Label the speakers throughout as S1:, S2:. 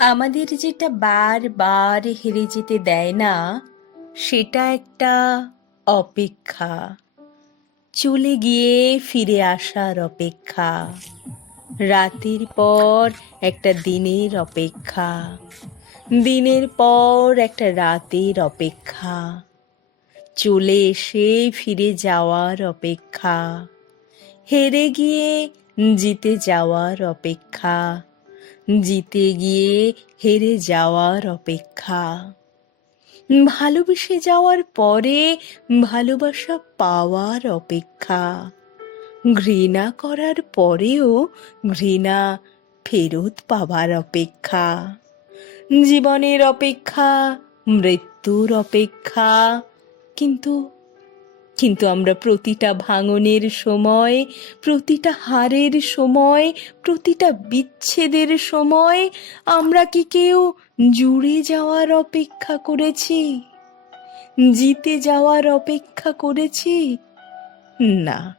S1: আমাদের যেটা বারবার হেরে যেতে দেয় না, সেটা একটা অপেক্ষা। চলে গিয়ে ফিরে আসার অপেক্ষা। রাতের পর একটা দিনের অপেক্ষা। দিনের পর একটা রাতের অপেক্ষা। চলে এসে ফিরে যাওয়ার অপেক্ষা। হেরে গিয়ে জিতে যাওয়ার অপেক্ষা। জিতে গিয়ে হেরে যাওয়ার অপেক্ষা। ভালোবেসে যাওয়ার পরে ভালোবাসা পাওয়ার অপেক্ষা। ঘৃণা করার পরেও ঘৃণা ফেরত পাবার অপেক্ষা। জীবনের অপেক্ষা, মৃত্যুর অপেক্ষা, কিন্তু কিন্তু আমরা প্রতিটা ভাঙনের সময়, প্রতিটা হারের সময়, প্রতিটা বিচ্ছেদের সময় আমরা কি কেউ জুড়ে যাওয়ার অপেক্ষা করেছি? জিতে যাওয়ার অপেক্ষা করেছি? না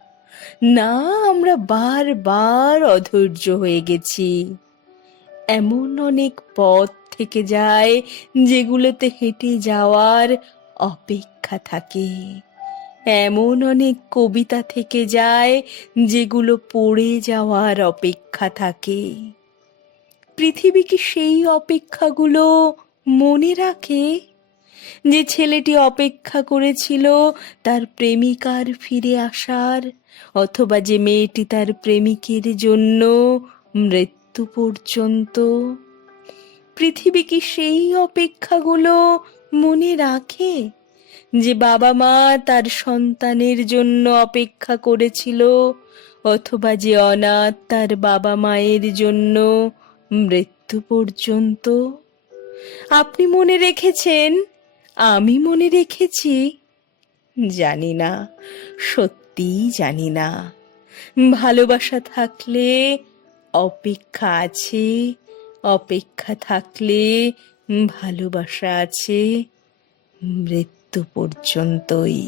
S1: না, আমরা বারবার অধৈর্য হয়ে গেছি। এমন অনেক পথ থেকে যায় যেগুলোতে হেঁটে যাওয়ার অপেক্ষা থাকে। এমন অনেক কবিতা থেকে যায় যেগুলো পড়ে যাওয়ার অপেক্ষা থাকে। পৃথিবী কি সেই অপেক্ষাগুলো মনে রাখে? যে ছেলেটি অপেক্ষা করেছিল তার প্রেমিকার ফিরে আসার, অথবা যে মেয়েটি তার প্রেমিকের জন্য মৃত্যু পর্যন্ত? পৃথিবী কি সেই অপেক্ষাগুলো মনে রাখে? যে বাবা মা তার সন্তানের জন্য অপেক্ষা করেছিল, অথবা যে অনাথ তার বাবা মায়ের জন্য মৃত্যু পর্যন্ত। আপনি মনে রেখেছেন? আমি মনে রেখেছি। জানি না, সত্যিই জানি না। ভালোবাসা থাকলে অপেক্ষা আছে, অপেক্ষা থাকলে ভালোবাসা আছে মৃত্যু পর্যন্তই।